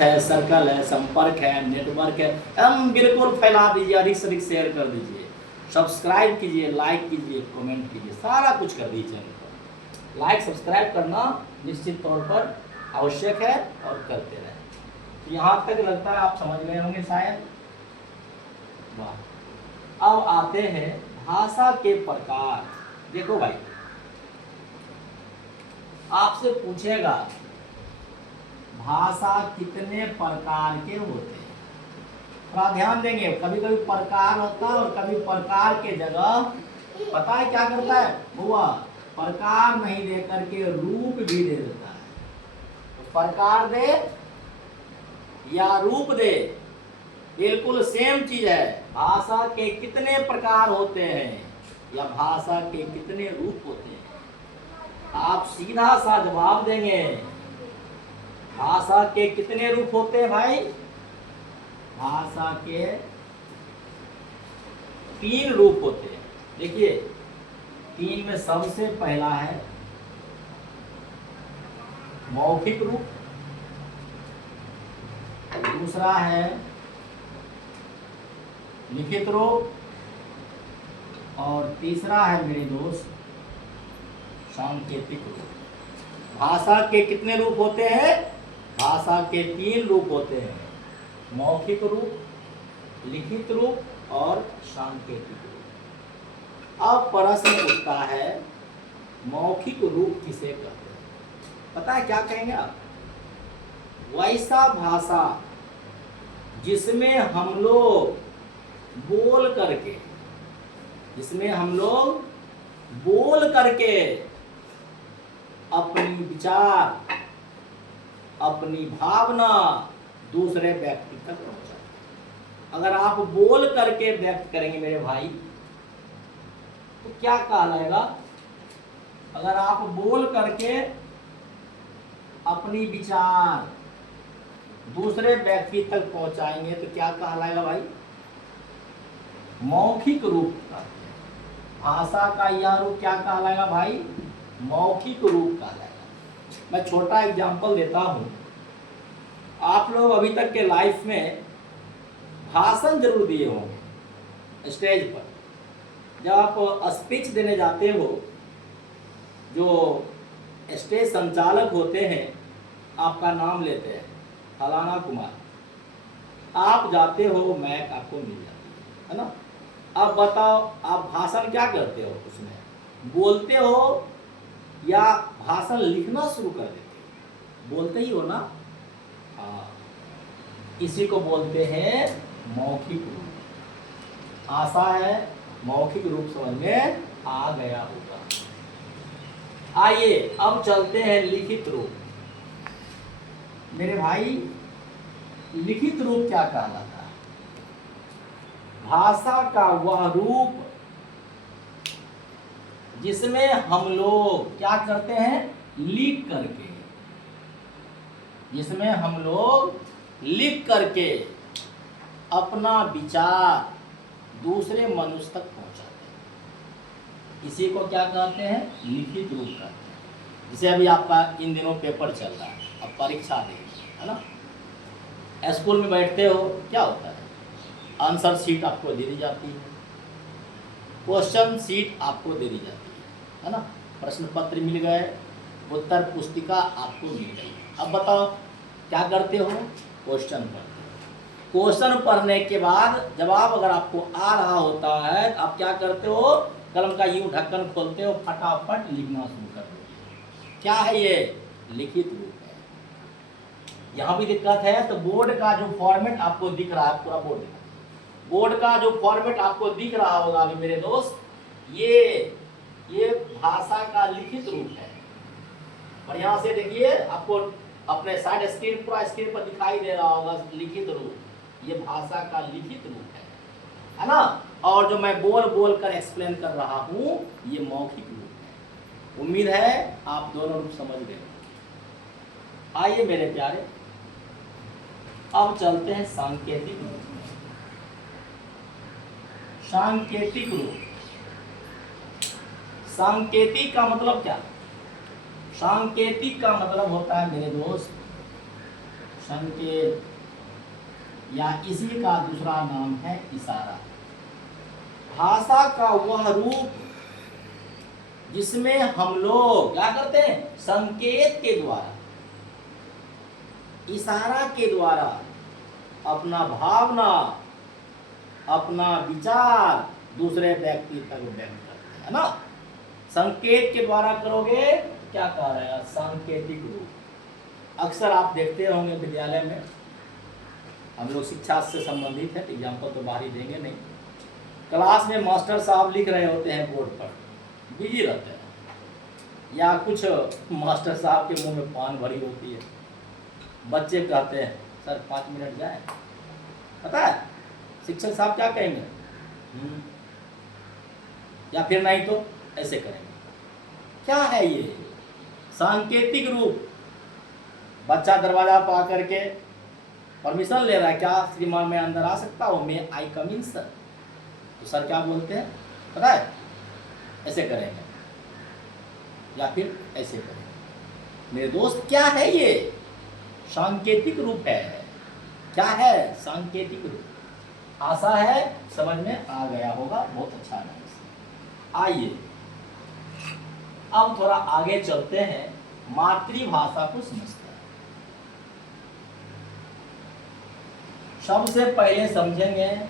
है, सर्कल है, संपर्क है, नेटवर्क है, हम बिल्कुल फैला दीजिए, अधिक से अधिक शेयर कर दीजिए, सब्सक्राइब कीजिए, लाइक कीजिए, कमेंट कीजिए, सारा कुछ कर दीजिए चैनल पर। लाइक सब्सक्राइब करना निश्चित तौर पर आवश्यक है और करते रहें। तो यहाँ तक लगता है आप समझ गए होंगे शायद। वाह। अब आते हैं भाषा के प्रकार। देखो भाई, आपसे पूछेगा भाषा कितने प्रकार के होते हैं। थोड़ा ध्यान देंगे, कभी कभी प्रकार होता है और कभी प्रकार के जगह पता है क्या करता है हुआ, प्रकार नहीं दे करके रूप भी दे देता है। तो प्रकार दे या रूप दे, बिल्कुल सेम चीज है। भाषा के कितने प्रकार होते हैं या भाषा के कितने रूप होते हैं, आप सीधा सा जवाब देंगे भाषा के कितने रूप होते हैं भाई। भाषा के 3 रूप होते हैं। देखिए 3 में सबसे पहला है मौखिक रूप, दूसरा है लिखित रूप और तीसरा है मेरे दोस्त सांकेतिक रूप। भाषा के कितने रूप होते हैं? भाषा के 3 रूप होते हैं, मौखिक रूप, लिखित रूप और सांकेतिक रूप। अब प्रश्न उठता है मौखिक रूप किसे कहते हैं? पता है क्या कहेंगे आप? वैसा भाषा जिसमें हम लोग बोल करके अपनी विचार, अपनी भावना दूसरे व्यक्ति तक पहुंचाए। अगर आप बोल करके व्यक्त करेंगे मेरे भाई तो क्या कहलाएगा? अगर आप बोल करके अपनी विचार दूसरे व्यक्ति तक पहुंचाएंगे तो क्या कहलाएगा भाई? मौखिक रूप कहते हैं। भाषा का यह रूप क्या कहलाएगा भाई? मौखिक रूप कहलाएगा। मैं छोटा एग्जांपल देता हूं। आप लोग अभी तक के लाइफ में भाषण जरूर दिए होंगे स्टेज पर। जब आप स्पीच देने जाते हो, जो स्टेज संचालक होते हैं आपका नाम लेते हैं, फलाना कुमार, आप जाते हो, मैक आपको मिल जाती है ना। अब बताओ आप भाषण क्या करते हो? उसमें बोलते हो या भाषण लिखना शुरू कर देते हो? बोलते ही हो ना। हाँ, इसी को बोलते हैं मौखिक रूप। आशा है मौखिक रूप समझ में आ गया होगा। आइए अब चलते हैं लिखित रूप। मेरे भाई लिखित रूप क्या कहलाता है? भाषा का वह रूप जिसमें हम लोग क्या करते हैं? जिसमें हम लोग लिख करके अपना विचार दूसरे मनुष्य तक पहुंचाते हैं। इसी को क्या कहते हैं? लिखित रूप कहते हैं। जैसे अभी आपका इन दिनों पेपर चल रहा है, अब परीक्षा देंगे, है ना। स्कूल में बैठते हो, क्या होता है? आंसर शीट आपको दे दी जाती है, क्वेश्चन शीट आपको दे दी जाती है ना। प्रश्न पत्र मिल गए, उत्तर पुस्तिका आपको मिल गई। अब बताओ क्या करते हो? क्वेश्चन पढ़ते हो। क्वेश्चन पढ़ने के बाद जवाब अगर आपको आ रहा होता है तो आप क्या करते हो? कलम का यूं ढक्कन खोलते हो, फटाफट लिखना शुरू कर दो। क्या है ये? लिखित रूप है। यहाँ भी दिक्कत है तो बोर्ड का जो फॉर्मेट आपको दिख रहा है, पूरा बोर्ड का जो फॉर्मेट आपको दिख रहा होगा अभी मेरे दोस्त, ये भाषा का लिखित रूप है। और यहाँ से देखिए आपको अपने साइड स्क्रीन, पूरा स्क्रीन पर दिखाई दे रहा होगा लिखित रूप। ये भाषा का लिखित रूप है ना। और जो मैं बोल कर एक्सप्लेन कर रहा हूँ ये मौखिक रूप है। उम्मीद है आप दोनों रूप समझ गए। आइए मेरे प्यारे, अब चलते हैं सांकेतिक रूप। सांकेतिक रूप, सांकेतिक का मतलब क्या? सांकेतिक का मतलब होता है मेरे दोस्त, संकेत या इसी का दूसरा नाम है इशारा। भाषा का वह रूप जिसमें हम लोग क्या करते हैं, संकेत के द्वारा, इशारा के द्वारा अपना भावना, अपना विचार दूसरे व्यक्ति तक व्यक्त करते हैं ना। संकेत के द्वारा करोगे, क्या कह रहा है, सांकेतिक रूप। अक्सर आप देखते होंगे विद्यालय में, हम लोग शिक्षा से संबंधित है, एग्जाम्पल तो बाहर ही देंगे नहीं, क्लास में मास्टर साहब लिख रहे होते हैं बोर्ड पर, बिजी रहते हैं, या कुछ मास्टर साहब के मुंह में पान भरी होती है, बच्चे कहते हैं सर 5 मिनट जाए, पता है शिक्षक साहब क्या कहेंगे, या फिर नहीं तो ऐसे करेंगे। क्या है ये, सांकेतिक रूप। बच्चा दरवाजा पर आकर के परमिशन ले रहा है, क्या श्रीमान मैं अंदर आ सकता हूँ, मैं आई कम इन सर, तो सर क्या बोलते हैं पता है, ऐसे करेंगे या फिर ऐसे करेंगे। मेरे दोस्त क्या है ये, सांकेतिक रूप है। क्या है, सांकेतिक रूप। आशा है समझ में आ गया होगा, बहुत अच्छा है। आइए अब थोड़ा आगे चलते हैं, मातृभाषा को समझते हैं। सबसे पहले समझेंगे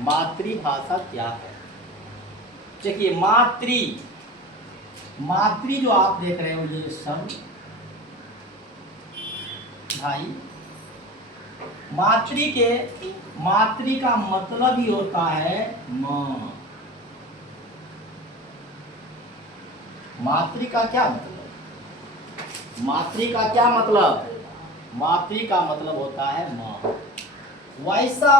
मातृभाषा क्या है। देखिए मातृ जो आप देख रहे हो ये शब्द भाई, मातृ का मतलब ही होता है माँ। मातृ का क्या मतलब, मातृ का क्या मतलब, मातृ का मतलब होता है माँ। वैसा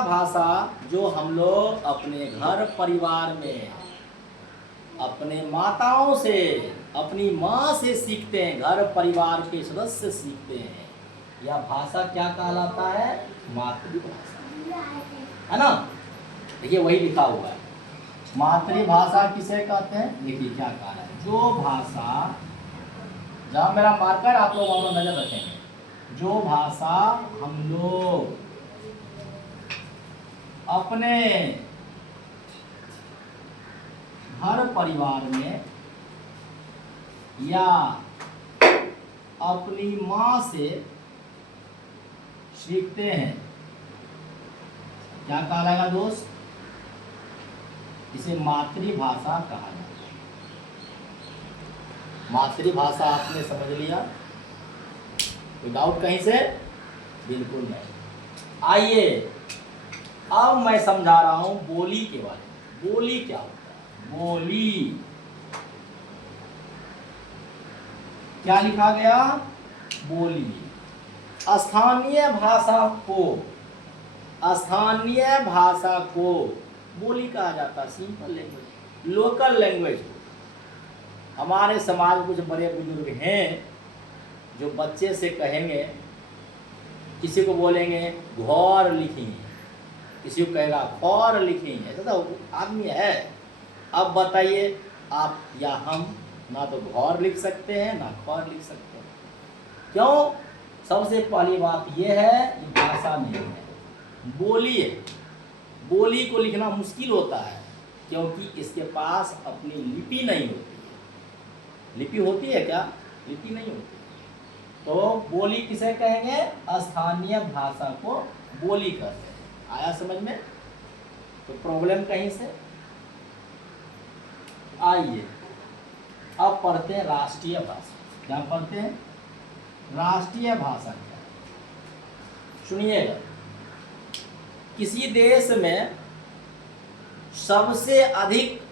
भाषा जो हम लोग अपने घर परिवार में अपने माताओं से, अपनी माँ से सीखते हैं, घर परिवार के सदस्य सीखते हैं, यह भाषा क्या कहलाता है, मातृभाषा, है ना। देखिए वही लिखा हुआ है, मातृभाषा किसे कहते हैं। देखिए क्या कहा है, जो भाषा, जहाँ मेरा मार्कर आप लोग वहाँ नजर रखेंगे, जो भाषा हम लोग अपने घर परिवार में या अपनी माँ से सीखते हैं, क्या कहा जाएगा दोस्त, इसे मातृभाषा कहा जाता है। मातृभाषा आपने समझ लिया, कोई डाउट कहीं से, बिल्कुल नहीं। आइए अब मैं समझा रहा हूं बोली के बारे में। बोली क्या होता है, बोली क्या लिखा गया, बोली। स्थानीय भाषा को बोली कहा जाता है, सिंपल लैंग्वेज, लोकल लैंग्वेज। हमारे समाज में कुछ बड़े बुजुर्ग हैं जो बच्चे से कहेंगे, किसी को बोलेंगे घौर लिखी, किसी को कहेगा खौर लिखी, ऐसा तो आदमी है। अब बताइए आप या हम ना तो घौर लिख सकते हैं ना खौर लिख सकते हैं। क्यों, सबसे पहली बात यह है कि भाषा नहीं है, बोली है। बोली को लिखना मुश्किल होता है क्योंकि इसके पास अपनी लिपि नहीं होती है। लिपि होती है क्या, लिपि नहीं होती। तो बोली किसे कहेंगे, स्थानीय भाषा को बोली कहते हैं। आया समझ में, तो प्रॉब्लम कहीं से। आइए अब पढ़ते हैं राष्ट्रीय भाषा। क्या पढ़ते हैं, राष्ट्रीय भाषा क्या है, सुनिएगा। किसी देश में सबसे अधिक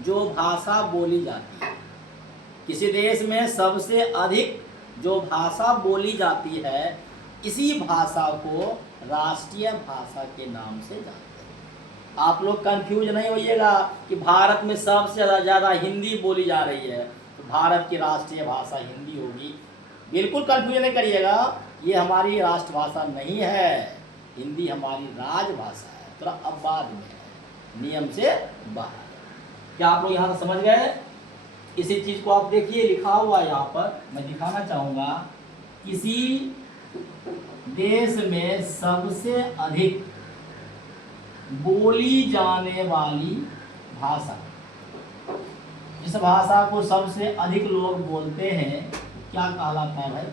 जो भाषा बोली जाती है, किसी देश में सबसे अधिक जो भाषा बोली जाती है, इसी भाषा को राष्ट्रीय भाषा के नाम से जानते हैं। आप लोग कंफ्यूज नहीं होइएगा कि भारत में सबसे ज़्यादा हिंदी बोली जा रही है तो भारत की राष्ट्रीय भाषा हिंदी होगी। बिल्कुल कंफ्यूज नहीं करिएगा, ये हमारी राष्ट्रभाषा नहीं है, हिंदी हमारी राजभाषा है, थोड़ा अब बाद में है, नियम से बाहर। क्या आप लोग यहाँ समझ गए, इसी चीज को आप देखिए लिखा हुआ है यहाँ पर, मैं दिखाना चाहूंगा। किसी देश में सबसे अधिक बोली जाने वाली भाषा, जिस भाषा को सबसे अधिक लोग बोलते हैं क्या कहलाता है भाई?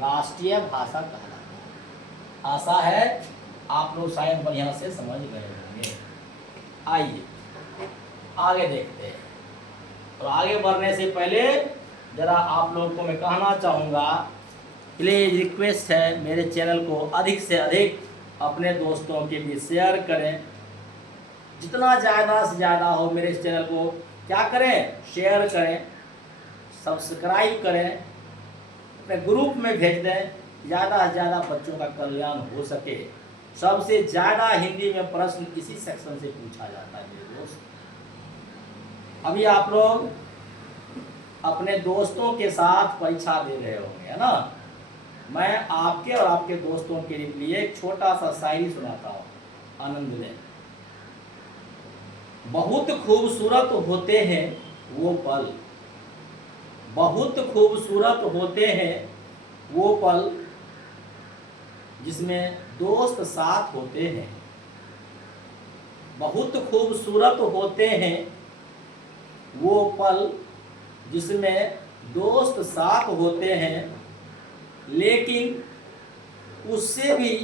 राष्ट्रीय भाषा कहलाता है। आशा है आप लोग शायद बढ़िया से समझ गए होंगे। आइए आगे देखते हैं। और आगे बढ़ने से पहले जरा आप लोगों को मैं कहना चाहूँगा, प्लीज़ रिक्वेस्ट है मेरे चैनल को अधिक से अधिक अपने दोस्तों के बीच शेयर करें। जितना ज़्यादा से ज़्यादा हो मेरे इस चैनल को क्या करें, शेयर करें, सब्सक्राइब करें, अपने ग्रुप में भेज दें, ज़्यादा से ज़्यादा बच्चों का कल्याण हो सके। सबसे ज़्यादा हिंदी में प्रश्न इसी सेक्शन से पूछा जाता है मेरे दोस्त। अभी आप लोग अपने दोस्तों के साथ परीक्षा दे रहे होंगे, है ना। मैं आपके और आपके दोस्तों के लिए एक छोटा सा शायरी सुनाता हूँ, आनंद लें। बहुत खूबसूरत होते हैं वो पल, बहुत खूबसूरत होते हैं वो पल, जिसमें दोस्त साथ होते हैं। बहुत खूबसूरत होते हैं वो पल, जिसमें दोस्त साथ होते हैं, लेकिन उससे भी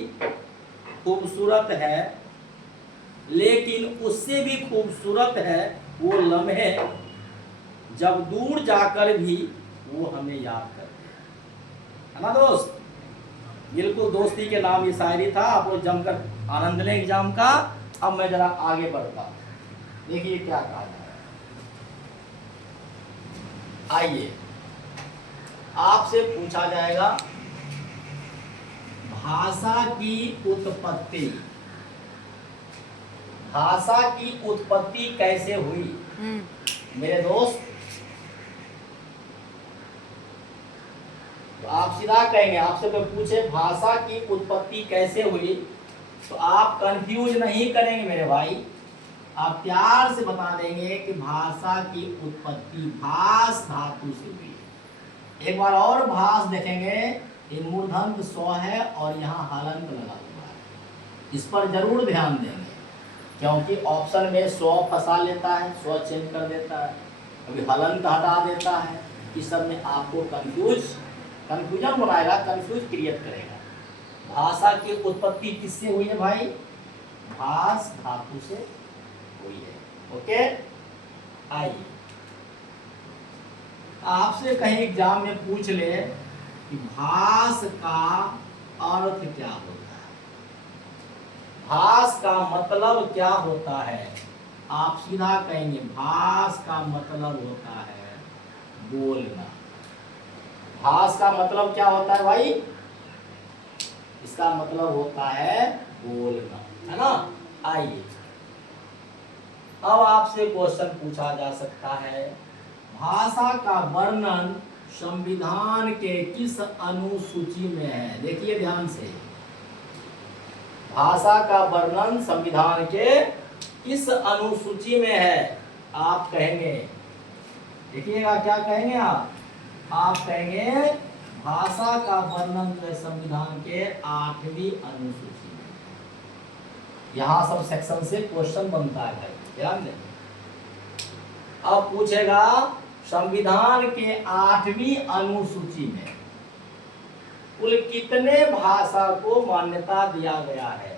खूबसूरत है, लेकिन उससे भी खूबसूरत है वो लम्हे, जब दूर जाकर भी वो हमें याद करते हैं, है ना दोस्त। बिल्कुल दोस्ती के नाम ये शायरी था। आप लोग जमकर आनंद लें एग्जाम का। अब मैं जरा आगे बढ़ता हूँ, देखिए क्या कहा जा रहा है। आइए आपसे पूछा जाएगा भाषा की उत्पत्ति, भाषा की उत्पत्ति कैसे हुई मेरे दोस्त। तो आप सीधा कहेंगे, आपसे कोई पूछे भाषा की उत्पत्ति कैसे हुई तो आप कंफ्यूज नहीं करेंगे मेरे भाई, आप प्यार से बता देंगे कि भाषा की उत्पत्ति भास धातु से हुई। एक बार और भास देखेंगे, ये मूर्धन्य स्व है और यहाँ हलंत लगा हुआ है, इस पर जरूर ध्यान देंगे, क्योंकि ऑप्शन में स्व फंसा लेता है, स्व चेंज कर देता है, कभी हलंत हटा देता है। इस सब में आपको कंफ्यूजन बनाएगा, कंफ्यूज क्रिएट करेगा। भाषा की उत्पत्ति किससे हुई है भाई? भास धातु से हुई है। ओके, आइए आपसे कहीं एग्जाम में पूछ ले कि भास का अर्थ क्या होता है, भास का मतलब क्या होता है, आप सीधा कहेंगे भास का मतलब होता है बोलना। भास का मतलब क्या होता है भाई? इसका मतलब होता है बोलना, है ना। आइए अब आपसे क्वेश्चन पूछा जा सकता है, भाषा का वर्णन संविधान के किस अनुसूची में है? देखिए ध्यान से, भाषा का वर्णन संविधान के किस अनुसूची में है? आप कहेंगे, देखिएगा क्या कहेंगे आप कहेंगे भाषा का वर्णन जो है संविधान के 8वीं अनुसूची में। यहाँ सब सेक्शन से क्वेश्चन बनता है भाई, ध्यान दें। अब पूछेगा संविधान के 8वीं अनुसूची में कुल कितने भाषा को मान्यता दिया गया है?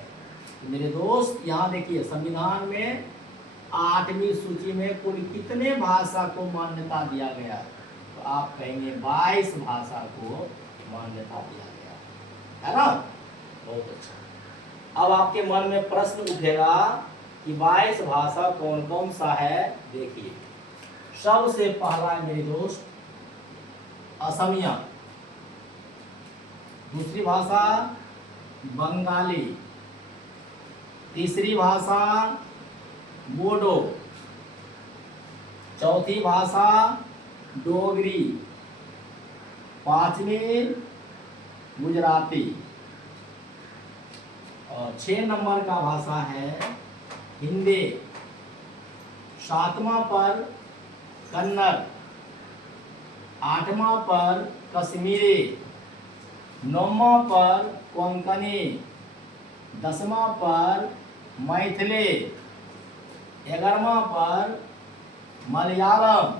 मेरे दोस्त यहाँ देखिए, संविधान में 8वीं सूची में कुल कितने भाषा को मान्यता दिया गया? तो आप कहेंगे 22 भाषा को मान्यता दिया गया है ना। बहुत अच्छा। अब आपके मन में प्रश्न उठेगा कि 22 भाषा कौन कौन सा है? देखिए, सबसे पहला है मेरे दोस्त असमिया, दूसरी भाषा बंगाली, तीसरी भाषा बोडो, चौथी भाषा डोगरी, पांचवी गुजराती और 6 नंबर का भाषा है हिंदी, 7वां पर कन्नड़, 8वां पर कश्मीरी, 9वां पर कोंकणी, 10वां पर मैथिली, 11वां पर मलयालम,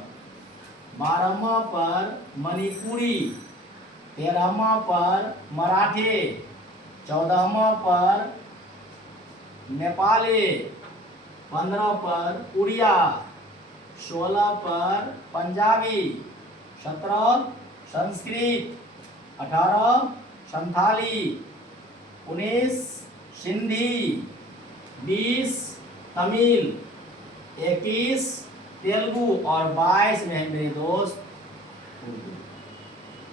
12वां पर मणिपुरी, 13वां पर मराठी, 14वां पर नेपाली, 15 पर उड़िया, 16 पर पंजाबी, 17 संस्कृत, 18 संथाली, 19 सिंधी, 20 तमिल, 21 तेलुगु और 22 में मेरे दोस्त उर्दू।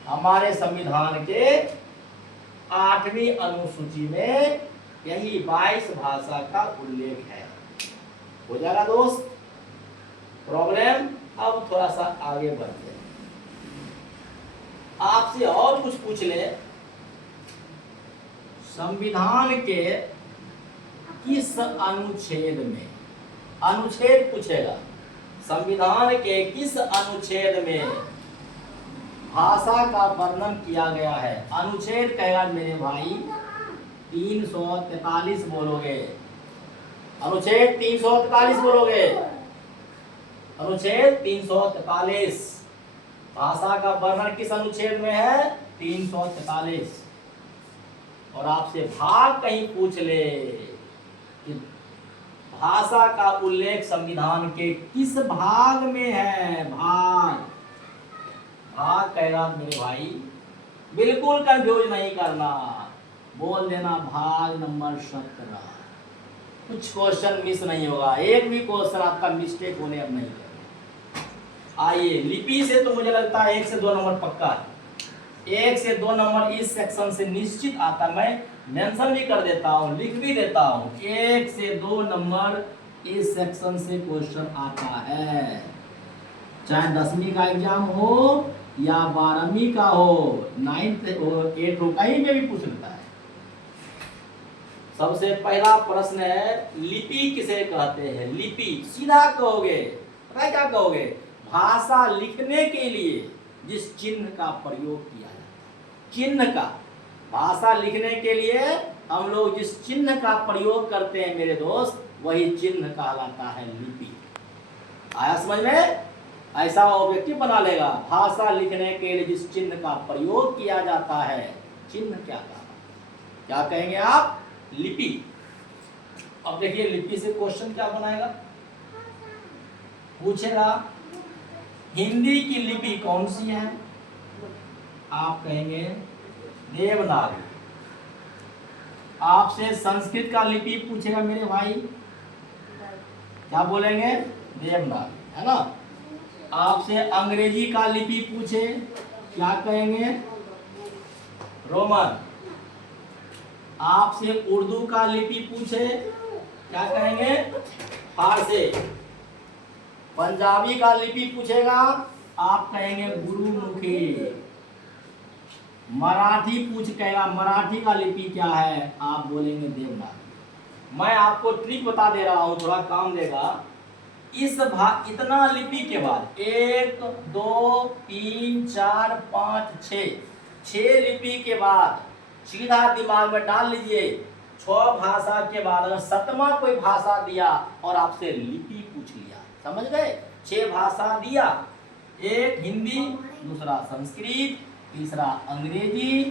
हमारे संविधान के 8वीं अनुसूची में यही 22 भाषा का उल्लेख है। हो जाएगा दोस्त प्रॉब्लम। अब थोड़ा सा आगे बढ़ते हैं, आपसे और कुछ पूछ ले। संविधान के किस अनुच्छेद में, अनुच्छेद पूछेगा, संविधान के किस अनुच्छेद में भाषा का वर्णन किया गया है? अनुच्छेद कहेगा मेरे भाई 343 बोलोगे, अनुच्छेद 343 बोलोगे, अनुच्छेद 343। भाषा का वर्णन किस अनुच्छेद में है? 343। और आपसे भाग कहीं पूछ ले कि भाषा का उल्लेख संविधान के किस भाग में है? भाग, भाग कहेगा मेरे भाई, बिल्कुल कंफ्यूज नहीं करना, बोल देना भाग नंबर 17। कुछ क्वेश्चन मिस नहीं होगा, एक भी क्वेश्चन आपका मिस्टेक होने अब नहीं है। आइए, लिपि से तो मुझे लगता है 1 से 2 नंबर पक्का है। 1 से 2 नंबर इस सेक्शन से निश्चित आता, मैं मेंशन भी कर देता हूँ, लिख भी देता हूँ। 1 से 2 नंबर इस सेक्शन से क्वेश्चन आता है, चाहे 10वीं का एग्जाम हो या 12वीं का हो, 9th हो, 8th हो, कहीं में भी पूछ लेता है। सबसे पहला प्रश्न है, लिपि किसे कहते हैं? लिपि सीधा कहोगे, पता क्या कहोगे? भाषा लिखने के लिए जिस चिन्ह का प्रयोग किया जाता है, चिन्ह का, भाषा लिखने के लिए हम लोग जिस चिन्ह का प्रयोग करते हैं मेरे दोस्त, वही चिन्ह कहलाता है लिपि। आया समझ में? ऐसा ऑब्जेक्टिव बना लेगा, भाषा लिखने के लिए जिस चिन्ह का प्रयोग किया जाता है, चिन्ह क्या कहलाता? क्या कहेंगे आप? लिपि। अब देखिए लिपि से क्वेश्चन क्या बनाएगा, पूछेगा हिंदी की लिपि कौन सी है? आप कहेंगे देवनागरी। आपसे संस्कृत का लिपि पूछेगा मेरे भाई, क्या बोलेंगे? देवनागरी, है ना। आपसे अंग्रेजी का लिपि पूछे, क्या कहेंगे? रोमन। आपसे उर्दू का लिपि पूछे, क्या कहेंगे? फारसी। पंजाबी का लिपि पूछेगा, आप कहेंगे गुरुमुखी। मराठी पूछ कहेगा, मराठी का लिपि क्या है? आप बोलेंगे देवनागरी। मैं आपको ट्रिक बता दे रहा हूं, थोड़ा काम देगा। इस इतना लिपि के बाद 1 2 3 4 5 6 लिपि के बाद सीधा दिमाग में डाल लीजिए, 6 भाषा के बाद अगर 7वां कोई भाषा दिया और आपसे लिपि पूछ लिया, समझ गए? 6 भाषा दिया, एक हिंदी, दूसरा संस्कृत, तीसरा अंग्रेजी,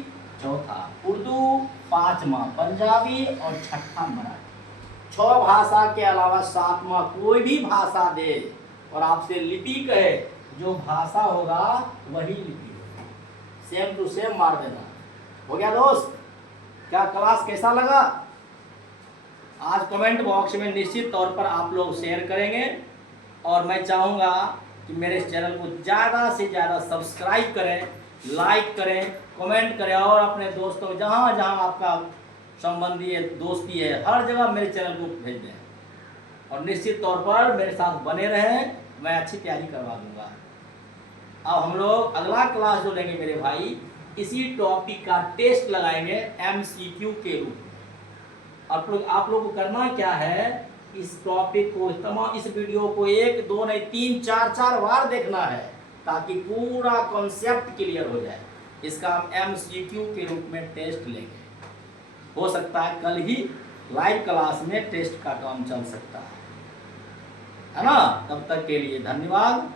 चौथा उर्दू, 5वां पंजाबी और 6ठा मराठी। 6 भाषा के अलावा 7वां कोई भी भाषा दे और आपसे लिपि कहे, जो भाषा होगा वही लिपि होगा, सेम टू सेम मार देना। हो गया दोस्त? क्या क्लास कैसा लगा? आज कमेंट बॉक्स में निश्चित तौर पर आप लोग शेयर करेंगे और मैं चाहूँगा कि मेरे चैनल को ज़्यादा से ज़्यादा सब्सक्राइब करें, लाइक करें, कमेंट करें और अपने दोस्तों जहाँ जहाँ आपका संबंधी है, दोस्ती है, हर जगह मेरे चैनल को भेज दें और निश्चित तौर पर मेरे साथ बने रहें, मैं अच्छी तैयारी करवा दूँगा। अब हम लोग अगला क्लास जो लेंगे मेरे भाई, इसी टॉपिक का टेस्ट लगाएंगे MCQ के रूप में। आप लोग को करना क्या है इस टॉपिक को, तमाम इस वीडियो को 1 2 नहीं 3 4 4 बार देखना है ताकि पूरा कॉन्सेप्ट क्लियर हो जाए। इसका हम MCQ के रूप में टेस्ट लेंगे। हो सकता है कल ही लाइव क्लास में टेस्ट का काम चल सकता है ना। तब तक के लिए धन्यवाद।